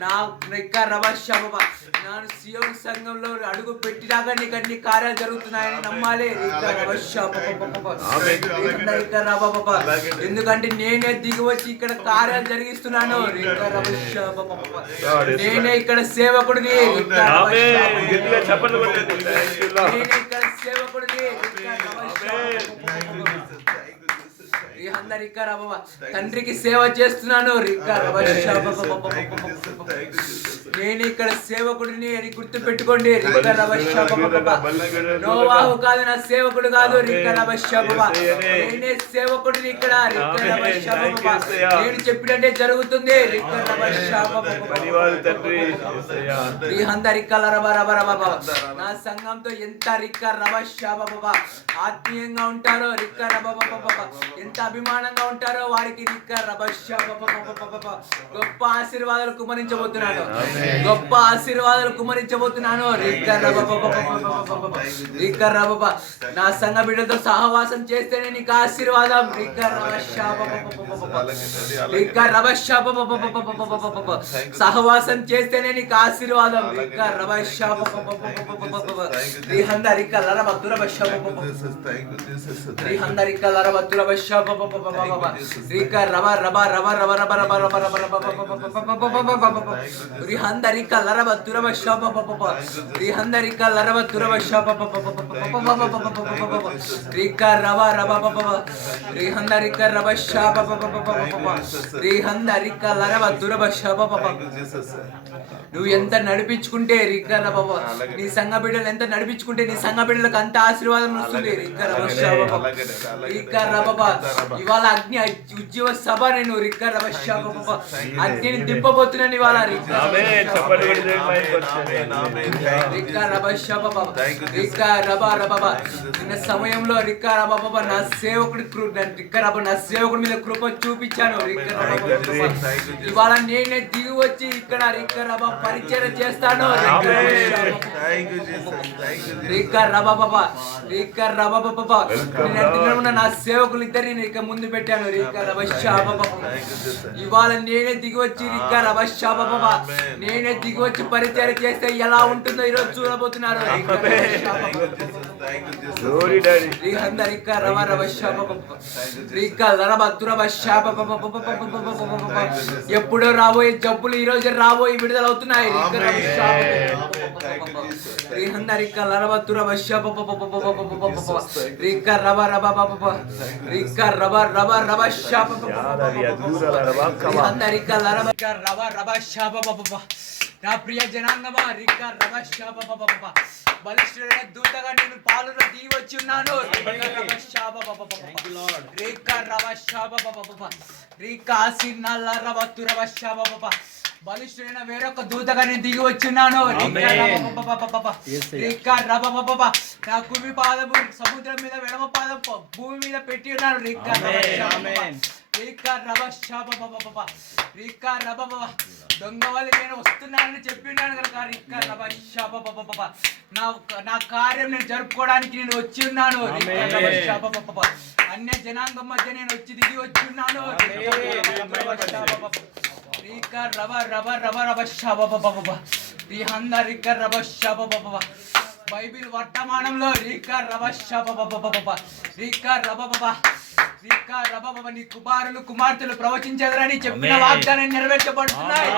నా నేను సియోను సంఘంలో అడుగు పెట్టినాక నీకు అన్ని కార్యాలు జరుగుతున్నాయని నమ్మాలి. ఎందుకంటే నేనే దిగి వచ్చి ఇక్కడ కార్యాలు జరిగిస్తున్నాను. నేనే ఇక్కడ సేవకుడిని, నేనే ఇక్కడ సేవకుడిని. తండ్రికి సేవ చేస్తున్నాను. నేను ఇక్కడ సేవకుడిని అని గుర్తు పెట్టుకోండి. నోవాహు కాదు నా సేవకుడు కాదు. నేనే సేవకుడిని ఇక్కడ. నేను చెప్పినట్టే జరుగుతుంది. నా సంఘంతో ఎంత ఆత్మీయంగా ఉంటారో, ఎంత అభిమానంగా ఉంటారో వారికి గొప్ప ఆశీర్వాదాలు కుమరించబోతున్నాను. గొప్ప ఆశీర్వాదాలు కుమరించబోతున్నాను. నా సంఘ బిడ్డలతో సహవాసం చేస్తేనే నీకు ఆశీర్వాదం. సహవాసం చేస్తేనే నీకు ఆశీర్వాదం. నువ్వు ఎంత నడిపించుకుంటే నీ సంఘ బిడ్డలు ఎంత నడిపించుకుంటే నీ సంఘ బిడ్డలకు అంత ఆశీర్వాదం వస్తుంది. ఇవాళ అగ్ని ఉద్యోగ సభ నేను అగ్నిని దింపబోతున్నాను ఇవాళ. నిన్న సమయంలో నా సేవకుడి మీద కృప చూపించాను. ఇవాళ నేనే దిగి వచ్చి ఇక్కడ పరిచయం చేస్తాను. నా సేవకులు ఇద్దరిని ఇక ముందు పెట్టాను. ఇవాళ నేనే దిగి వచ్చి నేనే దిగి వచ్చి పరిచయం చేస్తే ఎలా ఉంటుందో ఈరోజు చూడబోతున్నారు. ఎప్పుడో రాబోయే జబ్బులు ఈ రోజు రాబోయే విడుదలవుతున్నాయి. నా ప్రియ జనాంగమా బలిష్ఠుడైన దూతగా నేను పాలులో దిగి వచ్చి ఉన్నాను. బలిష్ఠుడైన వేరొక దూతగా నేను దిగి వచ్చున్నాను. నా కుమి పాదము సముద్రం మీద ఎడమ పాదం భూమి మీద పెట్టి ఉన్నాను. దొంగ వాళ్ళు నేను వస్తున్నానని చెప్పిన్నాను కనుక నా కార్యం నేను జరుపుకోవడానికి నేను వచ్చి ఉన్నాను. అన్య జనాంగం మధ్య నేను వచ్చి దిగి వచ్చి ఉన్నాను. బైబిల్ వర్తమానంలో నీ కుమారులు కుమార్తెలు ప్రవచించదరని చెప్పిన వాగ్దానం నెరవేర్చబడుతున్నాయి.